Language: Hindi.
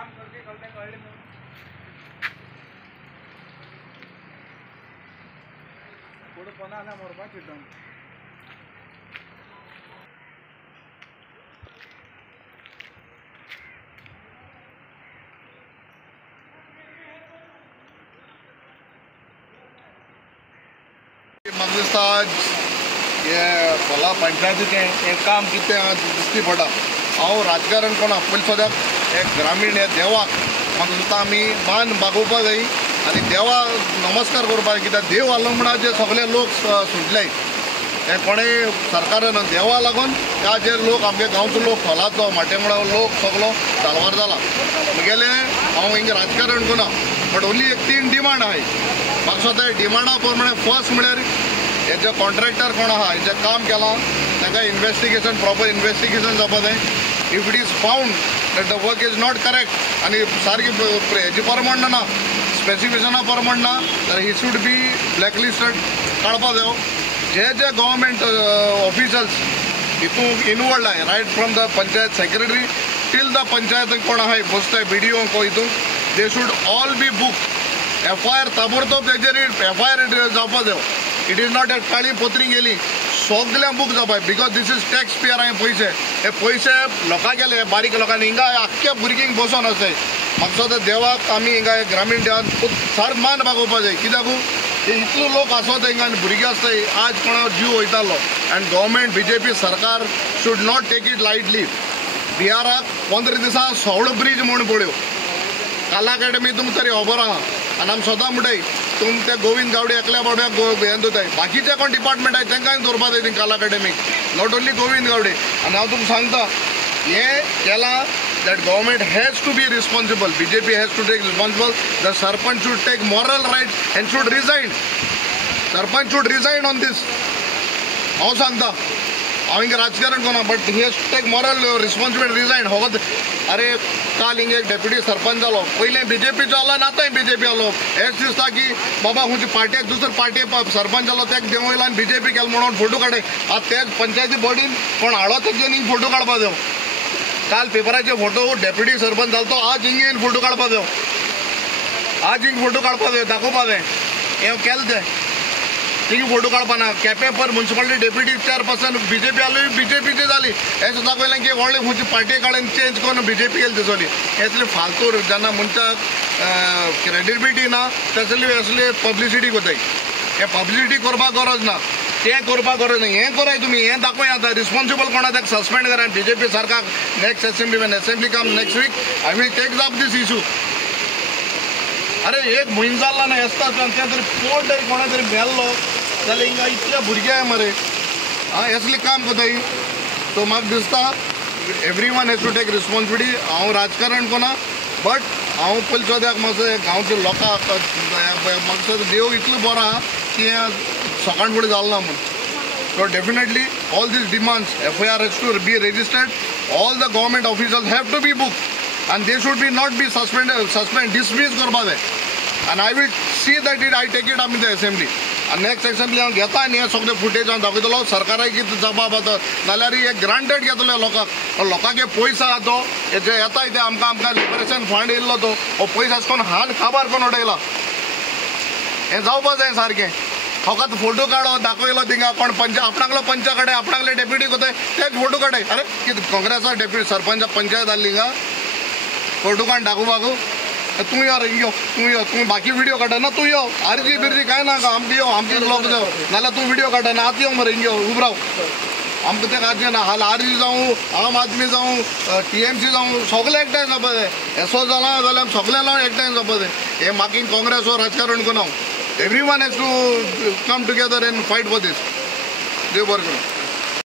म्हाका दिसता हे खोला पंचायतीचें हें काम कितें दिसती पडटा। हांव राजकारण कोणा पयलीं सद्याक हे ग्रामीण हे देवाक म्हाका दिसता आमी मान बागोवपाक जाय आनी देवाक नमस्कार करपाक जाय, कित्याक देव आलंबणा जे सगळे लोक सुटले हे कोणेय सरकारान देवा लागून त्या जे लोक आमगे गांवचो लोक खोलाचो माटेमळा लोक सगळो सालवार जाला। मुगेले हांव हिंगा राजकारण कोना, बट ओन्ली एक 3 डिमांड आहाय म्हाका दिसता। डिमांडा प्रमाणे फर्स्ट म्हळ्यार हे जे कॉन्ट्रॅक्टर कोण आहा हेजें काम केलां ताका इन्वेस्टिगेशन प्रॉपर इन्वेस्टिगेशन जावपा जाय। If it is found that the work is not correct आनी सारकी हेजी परमण ना स्पेसिफिकेशना परमण ना जाल्यार ही शूड बी ब्लॅकलिस्टेड काडपा जायो। जे गव्हर्मेंट ऑफिशल्स हितून इनवॉल्ड आहाय right from the panchayat secretary till the panchayat कोण आहाय बसताय BDO को हितून they should all be book FIR ताबडतोब तेजेर FIR जावपा जायो। इट इज नॉट एट काळी पोत्री गेली सगळ्या बूक जावपाय because this is tax payer हांवें पयशे हे पयशे लोकां गेले बारीक लोकांनी हिंगा आख्ख्या भुरग्यांक बसोन आसाय। म्हाका दिसता देवाक आमी हिंगा ग्रामीण देवान सार मान बागोवपा जाय कित्याक इतलो लोक आसत हिंगा आनी भुरगीं आसताय आज कोणा जीव वयतालो आनी गव्हर्मेंट BJP सरकार should not take it lightly. बिहाराक 15 दिसां सवळो ब्रीज म्हूण पळयो काला अकॅडमी तुमकां तरी खबर आहा आनी आमी सदां म्हणटाय तुम ते गोविंद गावडे एकल्या बाबड्याक हें दोताय बाकीचे कोण डिपार्टमेंट आहाय तांकांय दवरपा जाय ती काला academic not only Govind Gawde. आनी हांव तुमकां सांगता हें केलां that government has to be responsible. BJP has to take responsible. The Sarpanch should take moral right and should resign. Sarpanch should resign on this. हांव सांगता हांव हिंगा राजकारण कोना but he has to take moral responsibility resign हो। अरे काल हिंगा एक डेप्युटी सरपंच जालो पयलें BJPचो आलो आनी आतांय BJP आलो हेच दिसता की बाबा खंयची पार्टी दुसरे पार्टी सरपंच जालो तेका देंव येयलो आनी BJP केलो म्हणून फोटो काडय आतां तेच पंचायती बॉडीन कोण हाडो तेजे न्ही फोटो काडपा जायो। काल पेपराचे फोटो डेप्युटी सरपंच जालो तो आज हिंगा येवन फोटो काडपा जायो आज हिंगा फोटो काडपा जायो दाखोवपा जाय हें केलें तें थिंग फोटो काडपाना केपें पर म्युनिसिपालिटी डेप्युटी चेअरपर्सन BJP आली BJPची जाली हे सुद्दां दाखयलें की व्हडले खंयची पार्टी काडून चेंज करून BJP केली दिसली। असली फालतू जेन्ना मनशाक क्रेडिबिलिटी ना तसली असली पब्लिसिटी कोताय हे पब्लिसिटी करपाक गरज ना तें करपाक गरज ना हें कराय तुमी हें दाखोय आतां रिस्पॉन्सिबल कोणा ताका सस्पेंड करा BJP सरकार next assembly come next week I will take up this issue. अरे एक म्हयनो जाल्लो ना येसता तें तरी पोट तरी कोणा तरी मेल्लो जाल्यार हिंगा इतले भुरगे आहाय मरे असली काम कोताय। सो म्हाका दिसता everyone has to take responsibility. हांव राजकारण कोना बट हांव पयलीं सद्याक म्हाका गांवचे लोकांक म्हाका देव इतलो बरो आहा की सकाळ फुडें जालो ना म्हूण। So definitely all this demands FIR has to be registered all the government officials have to be book and they should be not be dismissed करपा जाय and I will see that I take it up in the assembly and next assembly हांव घेता आनी हे सगळे फुटेज हांव दाखयतलो सरकाराक कितें जबाब आसा नाल्यार हे ग्रांटेड घेतले लोकांक हे पयसो आहा तो जे येताय ते आमकां लिबरेशन फंड येयल्लो तो हो पयसो आसा कोण हान काबार कोण उडयला हें जावपा जाय सारकें। फकत फोटो काडो दाखयलो थिंगा कोण आपणाकलो पंचा काडय आपणाकले डेप्युटी कोताय तेच फोटो काडय। अरे कितें काँग्रेसा डेप्युटी सरपंच पंचायत आसली हिंगा फोटो काड दाखोवपाक तूं यो रे यो तूं बाकी व्हिडिओ काडा ना तूं यो आरजी बिरजी कांय नाका आमकां यो आमचे ब्लॉग जाय नाल्यार तूं व्हिडिओ काडा ना आतां यो मरे हिंगा उब राव आमकां तें खाजें ना हाल आरजी जावं आम आदमी जावं TMC जावं सगळे एकठांय जावपा जाय एसो जाला जाल्यार सगळे लावन एकठांय जावपा जाय। हे म्हाका काँग्रेस वा राजकारण कोना everyone has to come together and fight for this. देव बरें करूं।